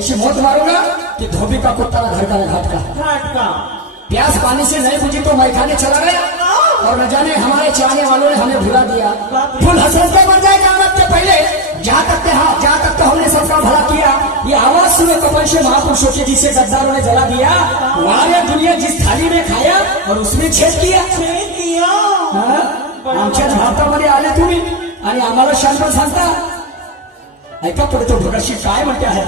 ऐसी मौत मारूंगा कि धोबी का कुत्ता घर का घाट का। प्यास पानी से नहीं बुझी तो मैं खाने चला गया और न जाने हमारे चाहने वालों ने हमें भुला दिया। फुल हसरत में मर जाएगा आमद के पहले। जहाँ तक तो हमने सबका भला किया। ये आवाज सुनो कपल से महापुरुषों की जिसे गद्दारों ने जला दिया। वाले दुनिया जिस थाली में खाया और उसमें छेद किया। आमच्या भारतामध्ये आले तुम्ही आणि आम्हाला शांत सांगता। ऐका पुढे तो भगतसिंग काय म्हणते आहे।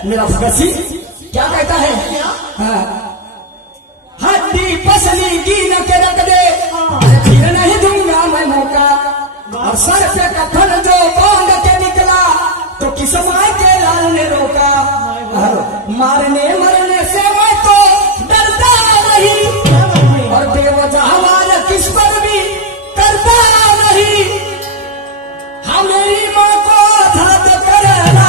मेरा भगत सिंह क्या कहता है? हड्डी पसली गिन के रख दे, फिर नहीं दूंगा मैं मौका। और सर पे कफन जो बांध के निकला तो किस माय के लाल ने रोका। मारने मरने से मैं तो डरता नहीं और बेवजह वार किस पर भी करता नहीं। हाँ मेरी माँ को आजाद करना,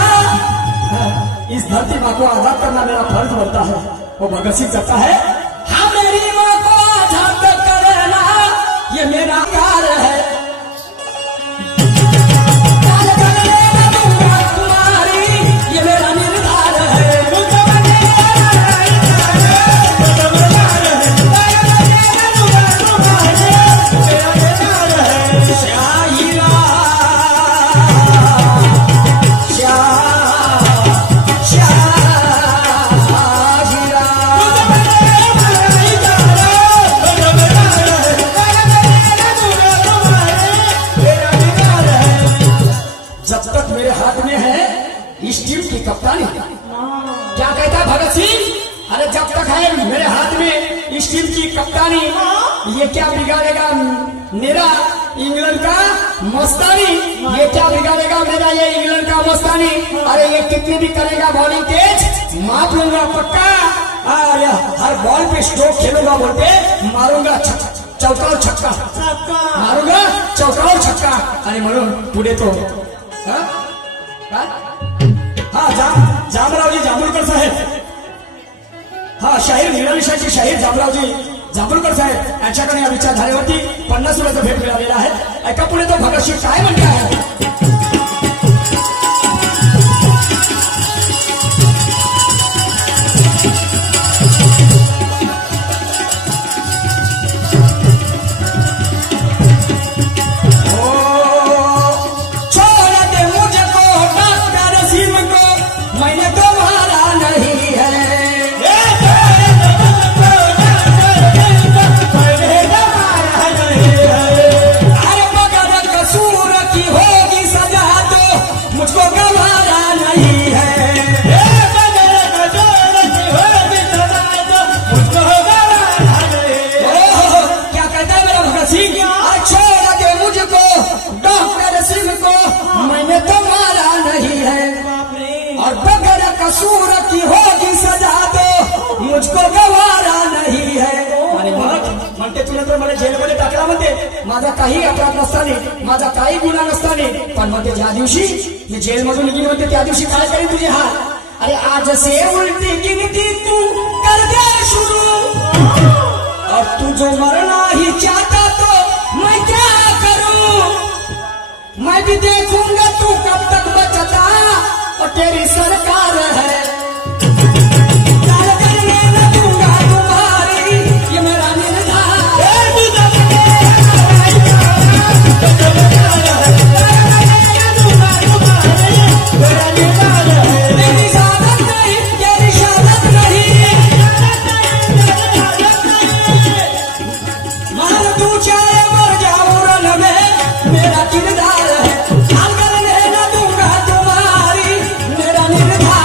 इस धरती माँ को आजाद करना मेरा फर्ज बनता है। वो भगत सिंह कहता है हाँ मेरी माँ को आजाद करना ये मेरा कार्य है। ये मेरा निर्धार है। इस टीम की कप्तानी क्या कहता भगत सिंह? अरे जब तक है मेरे हाथ में इस टीम की कप्तानी, ये क्या बिगाड़ेगा मेरा इंग्लैंड का मस्तानी? ये क्या बिगाड़ेगा मेरा ये इंग्लैंड का मस्तानी? अरे ये कितनी भी करेगा बॉलिंग तेज माप लूंगा पक्का। अरे हर बॉल पे स्ट्रोक खेलूंगा बोलते मारूंगा चौका और छक्का, मारूंगा चौका और छक्का। अरे म्हणून पुढे तो हाँ जामरावजी जांभूळकर साहेब, हाँ शाहीर निळाविषयाचे शाहीर जामरावजी जांभूळकर साहेब यांच्याकडे या विचारधारेवरती 50 रुपयाचा भेट मिळालेला आहे। ऐका पुढे तो भगत सिंग काय म्हणते आहे। कसूर की होगी सजा तो मुझको गवारा नहीं है। आणि म्हणते तुला तर मला जेलमध्ये टाकला म्हणते, माझा काही अपराध नसताना, माझा काही गुन्हा नसताना, पण म्हणते ज्या दिवशी मी जेलमधून निघीन म्हणते त्या दिवशी काय करेल तुझे हात। अरे आज से उल्टी गिनती तू कर दे शुरू, और तू जो मरना ही चाहता तो मैं क्या करूं। भी देखूंगा तू कब तक बचता और तेरी सरकार है। करने न दूंगा तुम्हारी ये मेरा निर्धार। मेरी शादत नहीं तेरी शादत नहीं। मार तू चाहे मर जाऊं रन में मेरा किरदार है। करने न दूंगा तुम्हारी मेरा निर्धार।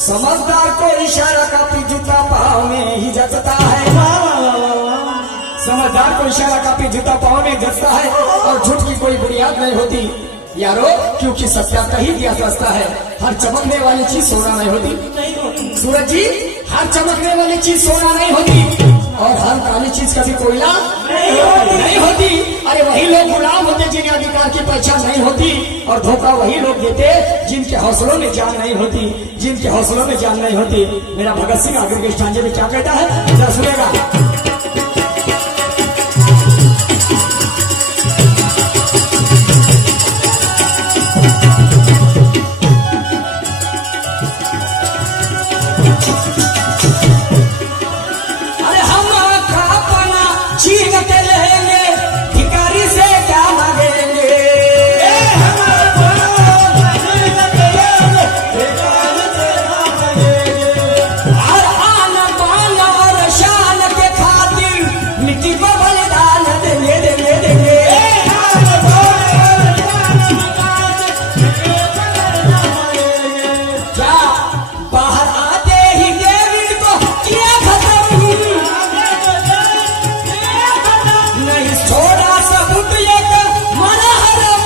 समझदार को इशारा काफी जूता पाँव में ही जचता है। समझदार को इशारा काफी जूता पाँव में जचता है और झूठ की कोई बुनियाद नहीं होती यारो, क्योंकि सत्या कहीं दिया सस्ता है। हर चमकने वाली चीज सोना नहीं होती सूरज जी, हर चमकने वाली चीज सोना नहीं होती और हर काली चीज कभी कोयला नहीं होती। अरे वही लोग गुलाम होते जिन्हें अधिकार की पहचान नहीं होती और धोखा वही लोग देते जिनके हौसलों में जान नहीं होती, जिनके हौसलों में जान नहीं होती। मेरा भगत सिंह आखिर के स्टांजे में क्या कहता है जरा सुनेगा। अरे हम का अपना छीन के लेंगे भिखारी से क्या मांगेंगे। हर आन बान और शान के खातिर मिट्टी को बलिदान देंगे देंगे देंगे। क्या बाहर आते ही डेविड को किया खत्म, नहीं छोड़ा सबूत एक मरा हरम।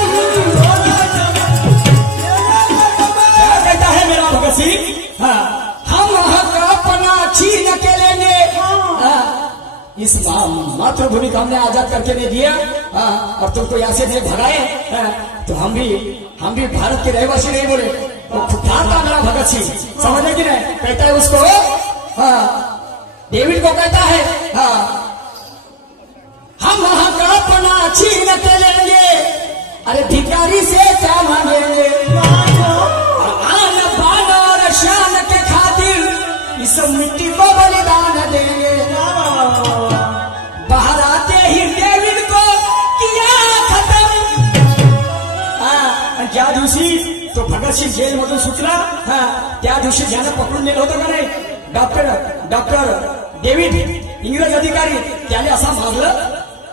क्या कहता है मेरा भगत सिंह? हाँ, हम हक अपना छीन के लेंगे। हाँ, इस मातृभूमि को हमने आजाद करके नहीं दिया। हाँ, और तुमको यहाँ से नहीं भगाए। हाँ, तो हम भी भारत के रहवासी नहीं बोले। वो खुददार था मेरा भगत सिंह, समझे कि नहीं? कहता है उसको, हाँ, डेविड को कहता है, हाँ, हम हक अपना छीन के लेंगे। अरे भिखारी से क्या मांगेंगे। आन बान और शान के खातिर इस मिट्टी को बलिदान देंगे। बाहर आते ही डेविड को किया खत्म। त्या दिवशी तो भगत सिंह जेल मधून सुटला। त्या दिवशी ज्यानं पकडून नेलं होतं का नाही डॉक्टर डेविड इंग्रज अधिकारी, त्याने असा मारलं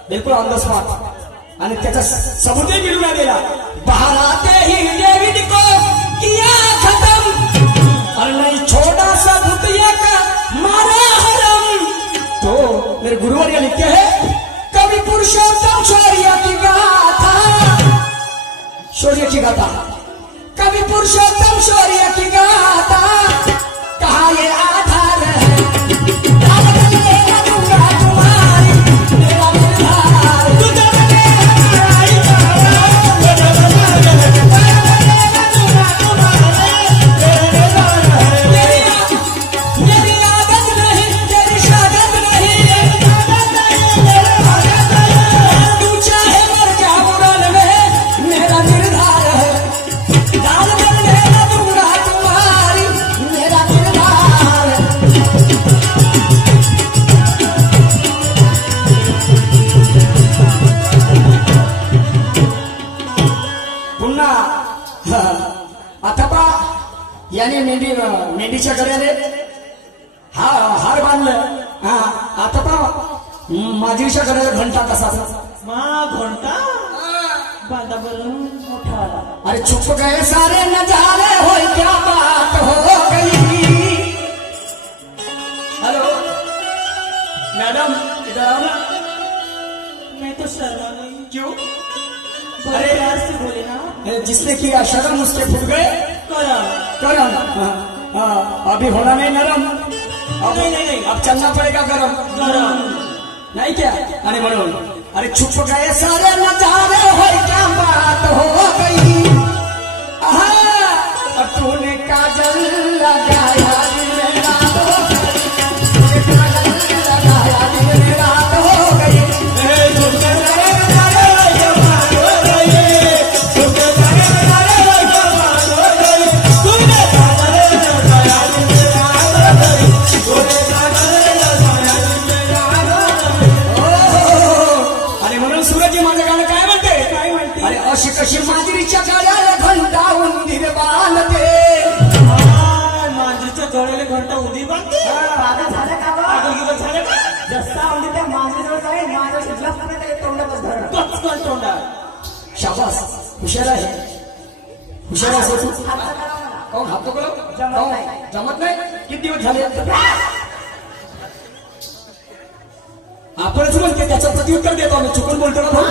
बिलकुल ऑन द स्पॉट आणि त्याचा सबूतही मिळून आलेला। बाहर आते ही डेविड को किया खत्म और नहीं छोटा सबूत एक मारा हरम। तो मेरे गुरुवर्य लिखते हैं कवि पुरुषोत्तम शौर्य की गाथा, शौर्य की गाथा, कवि पुरुषोत्तम शौर्य की गाथा, कहा ये आधार है। तुम्हारी मेरा निर्धार। मेरी आदत नहीं तेरी शादत नहीं। तू चाहे मर जाऊं रन में मेरा निर्धार है। दाल करने न दूंगा तुम्हारी मेरा निर्धार है। पुन्हा अथवा याने मेंढीच्या गळ्याने हार बांधलं। अथवा माझीच्या गळ्याला घंटा कसा घंटा बांधा बरं मोठा आला। अरे चुप गए सारे नजारे हो क्या बात हो गई। हेलो मैडम इधर आओ ना। मैं तो शर्मा गई। क्यों? अरे प्यार से बोले ना। जिसने किया शर्म उसके फूट गए करम। करम। अभी होना नहीं नरम, अब नहीं। अब चलना पड़ेगा गरम। गरम नहीं क्या? अरे बोलो, अरे छुप गए सारे नजारे हो क्या बात हो गई। तूने काजल लगाया मेरा कचकन तोंडा शाबास हुशार आहे हुशार आहे तू कोण हात पकडो जमत नाही किती दिवस झाले आपणच म्हणते त्याचं प्रत्युत्तर देतो आम्ही चुकून बोलतो ना भाऊ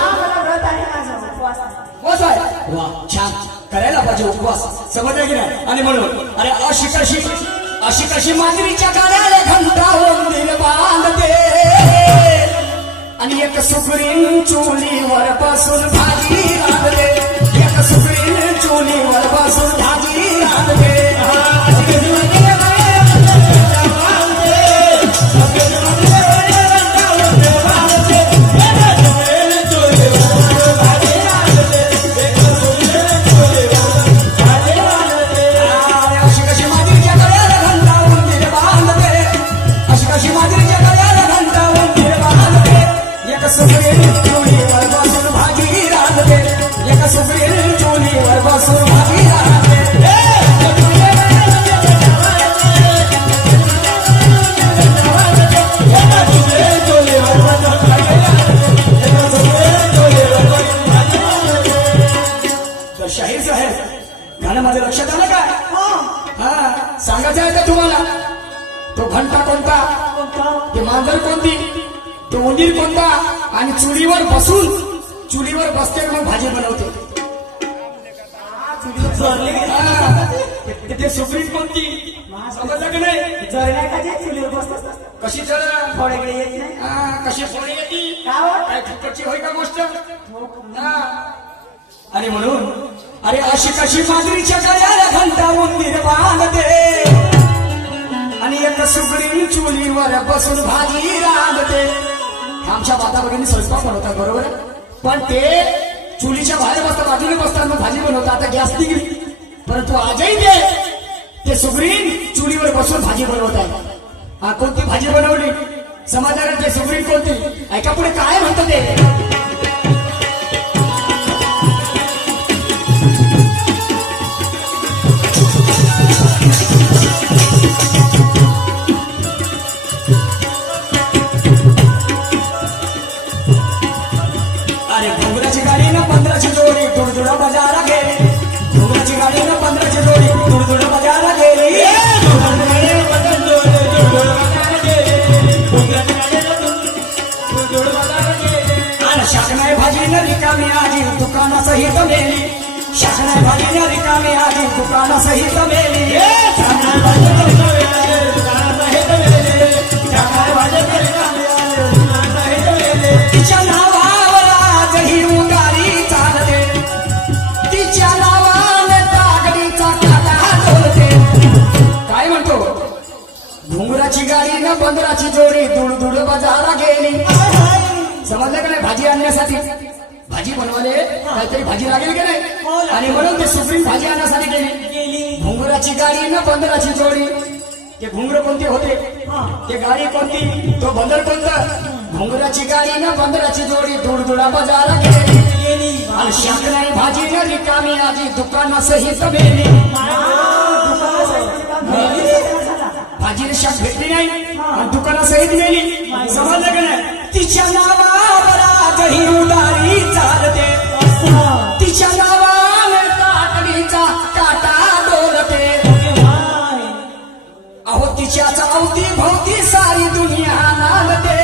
उपवास आहे वा छान करायला पाहिजे उपवास समजलं की नाही आणि म्हणून अरे अशी कशी मांजरीच्या गाड्याला घंटा मंदिर बांधते आणि एक सुगरीन चुलीवर बसून भाजी रांधते एक सुगरीन चुलीवर बसून भाजी रांधते शाहीर साहेब गाणं माझं लक्षात आलं काय हा सांगायचं आहे का तुम्हाला तो घंटा कोणता ते मांजर कोणती तो उंदीर कोणता आणि चुलीवर बसते मग भाजी बनवते ते सुप्रीम कोणती समजलं की नाही चुलीवर बसतात कशी जर थोड्याकडे येत नाही कशी फोडी येते काय फुकटची होय का गोष्ट आणि म्हणून अरे अशी कशी मांजरीच्या गळ्याला घंटा उंदीर बांधते आणि एक सुगरीन चुलीवर बसून भाजी रांधते आमच्या माता भगिनी स्वयंपाक बनवतात बरोबर पण ते चुलीच्या बाहेर बसतात बाजूने बसतात मग भाजी बनवतात आता गॅस निघली परंतु आजही ते सुगरीन चुलीवर बसून भाजी बनवत आहे कोणती भाजी बनवली समाजाला ते सुगरीन कोणती ऐका पुढे काय म्हणतो ते अरे घुंगराची गाडी ना 15ची जोडी दुडदुडा बाजारा गेली घुंगराची गाडी ना 15ची जोडी दुडदुडा बाजारा गेली आणि शाकनाय भाजी न रिकामी आजी दुकानासहित मेली शाकनाय भाजी न रिकामी आजी दुकानासहित मेली तिच्या नावावर आजही उगारी चालते तिच्या नावाने तागडीचा काटा डोलते काय म्हणतो घुंगराची गाडी न 15ची जोडी दुडदुड बाजारा गेली समजलं का नाही भाजी आणण्यासाठी भाजी बनवले काहीतरी भाजी लागेल की नाही आणि म्हणून ते सुप्रीम भाजी आणण्यासाठी गेली घुंगराची गाडी न 15ची जोडी ते घुंगर कोणते होते ते गाडी कोणती तो बंदर कोणता घुंगराची गाडी न 15ची जोडी दुडदुडा बाजारा गेली आणि शाकनाई भाजी न रिकामी आजी दुकानासहित मेली भाजीने शाक भेटली नाही आणि दुकानासहित मेली समजलं का नाही तिच्या नावावर आजही उदारी चालते तिच्या नावाने ताटडीचा काटा डोलते अहो तिच्याच अवती भोवती सारी दुनिया नांदते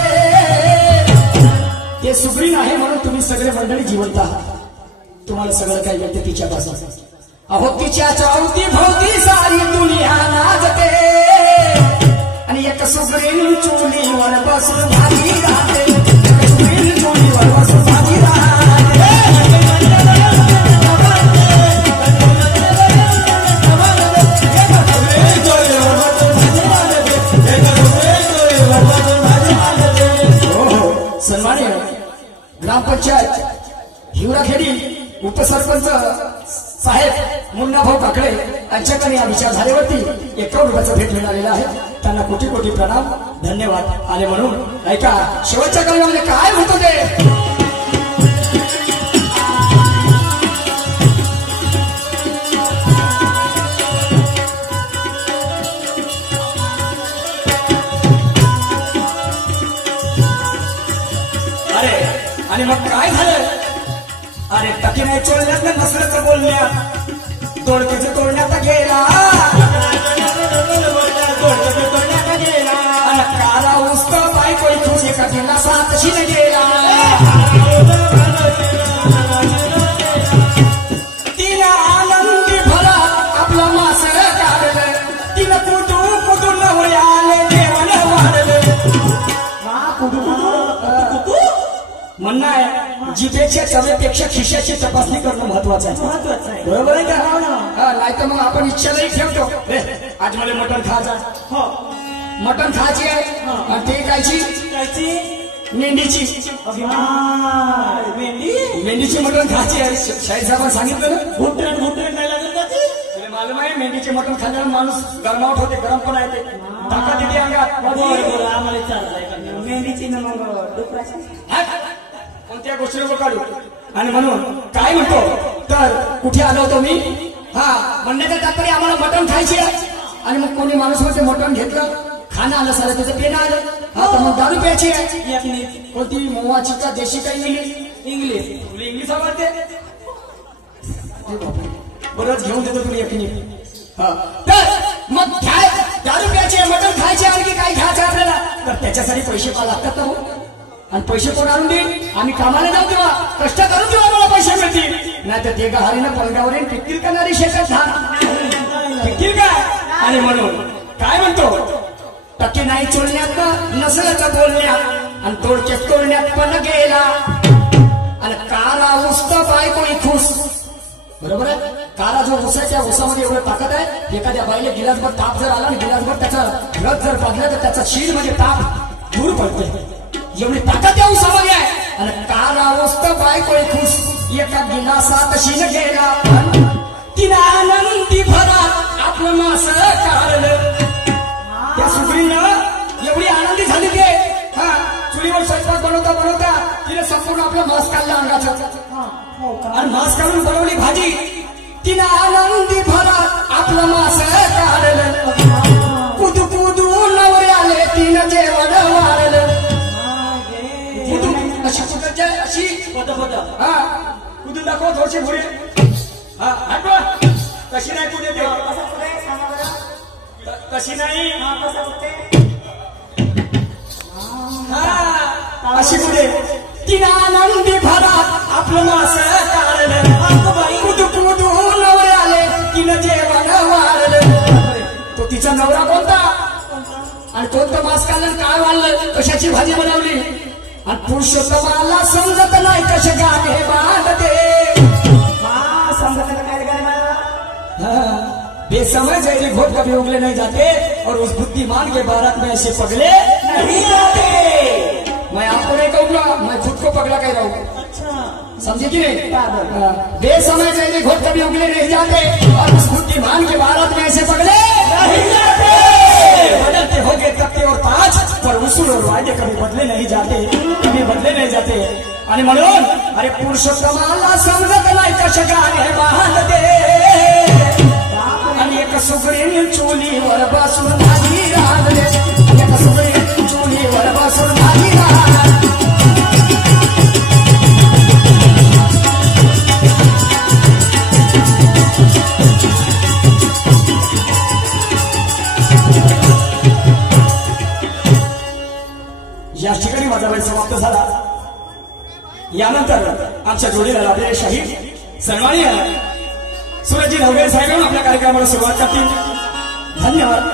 ते सुग्रीन आहे म्हणून तुम्ही सगळे मंडळी जिवंत आहात तुम्हाला सगळं काही मिळते तिच्यापासून अहो तिच्याच अवती भोवती सारी दुनिया नाचते आणि एक सुग्रीन चुलीवर बसून भाजी राहते सुग्रीन चुलीवर बसून भाजी राहते सन्माननीय ग्रामपंचायत हिवराखेडी उपसरपंच साहेब मुन्नाभाऊ काकडे यांच्याकडे या विचारधारेवरती 51 रुपयाचं भेट मिळालेला आहे त्यांना कोटी कोटी प्रणाम धन्यवाद आले म्हणून ऐका शेवटच्या काळामध्ये काय म्हणतो ते आणि मग काय झालं? अरे टकी नाही चोळण्यात ना नसल्याचं बोलण्यात तोडकीचं तोडण्यात गेला आणि काला उस्त बायको तुझे कधीला सात शिन गेला तिला आनंदी भरा आपला मास काढलं तिला कुठून नवरे आले देवाला वाढलं म्हणणं आहे जिभेच्या चवेपेक्षा खिशाची तपासणी करणं महत्वाचं आहे बरोबर आहे का? नाही तर मग आपण इच्छालाही ठेवतो आज मला मटण खायचं मटण खायची आहे आणि ते कायची मेंढीची मेंढीची मटण खायची आहे शाहीर साहेबांनी सांगितलं ना घुटण नाही लागत का ते? तुला मालूम आहे मेंढीचे मटण खाल्ल्यावर माणूस गरमावट होते गरम पण आहे ते ताकद येते अंगात बरं, आम्हाला चालतंय मेंढीची ना मग डुकराची कोणत्या गोष्टी नको काढू आणि म्हणून काय म्हणतो तर कुठे आलो होतो मी म्हणण्याचं तात्पर्य आम्हाला मटण खायची आहे आणि मग कोणी माणूस मध्ये मटण घेतलं खाणं आलं सारं त्याचं पेन आलं तर मग दारू प्यायची आहे कोणती मोवाची का देशी का इंग्लिश तुला इंग्लिश आवडते बरंच घेऊन देतो तुला एकनी तर मग दारू प्यायची आहे मटण खायचे आणखी काय घ्यायचं आपल्याला तर त्याच्यासाठी पैसे का लागतात ना आणि पैसे कोण आणून देईल आम्ही कामाला जाऊ तेव्हा कष्ट करून तेव्हा आम्हाला पैसे मिळतील नाही तर ते गहारीनं पलंगावर पिकतील का नारी शेतात पिकतील काय आणि म्हणून काय म्हणतो टक्के नाही चोळण्यात नसल्याचं बोलण्यात आणि तोडक्यात तोडण्यात पण गेला आणि काला उस्त बायको खुश बरोबर आहे काला जो ऊस आहे त्या ऊसामध्ये एवढं ताकद आहे एखाद्या बाईला गिलासभर ताप जर आला आणि गिलासभर त्याचा रथ जर पाडला तर त्याचा शील म्हणजे ताप दूर पडते एवढी ताकद त्या ऊसामध्ये आहे आणि काला उस्त बायको खुश एका गिलासात शिन गेला तिला आनंदी भरा आपलं मास काढलं त्या सुगरीनं एवढी आनंदी झाली ते चुलीवर स्वयंपाक बनवता तिने संपूर्ण आपलं मांस काढलं अंगाचं आणि मांस काढून बनवली भाजी तिने आनंदी भरा आपलं मास काढलं कुदू नवरे आले तिनं जेवण वाढलं अशी कुठं अशी कुदून दाखव थोडशी पुढे कशी नाही कुठे कशी नाही अशी पुढे तिने आनंदी भरा आपलं मास काढलं कुदू नवरे आले तिनं जेवण वाढलं तो तिचा नवरा कोणता आणि कोणतं मास काढलं काय वाढलं कशाची भाजी बनवली आणि पुरुषोत्तमाला समजत नाही कसे गाणे बांधते बेसमय जैसे घोट कभी उगले नहीं जाते और उस बुद्धिमान के बारात में ऐसे पगले नहीं जाते मैं आपको नहीं कहूंगा मैं खुद को पगला कह रहा हूँ समझे कि नहीं बेसमय जैसे घोट कभी उगले नहीं जाते और उस बुद्धिमान के बारात में ऐसे पगले नहीं जाते बदलते होंगे तख्ते और ताज पर उसूल और वायदे कभी बदले नहीं जाते आणि म्हणून अरे पुरुषोत्तमाला समजत नाही कसे गाणे बांधते आणि एक सुगरीन चुलीवर बसून भाजी रांधले एक सुगरीन चुलीवर बसून भाजी रांधले या ठिकाणी माझा वेळ समाप्त झाला यानंतर आमच्या जोडीला लाभलेले शाहीर सन्माननीय सुरजी नवगे साहेब आपल्या कार्यक्रमाला सुरुवात करतील धन्यवाद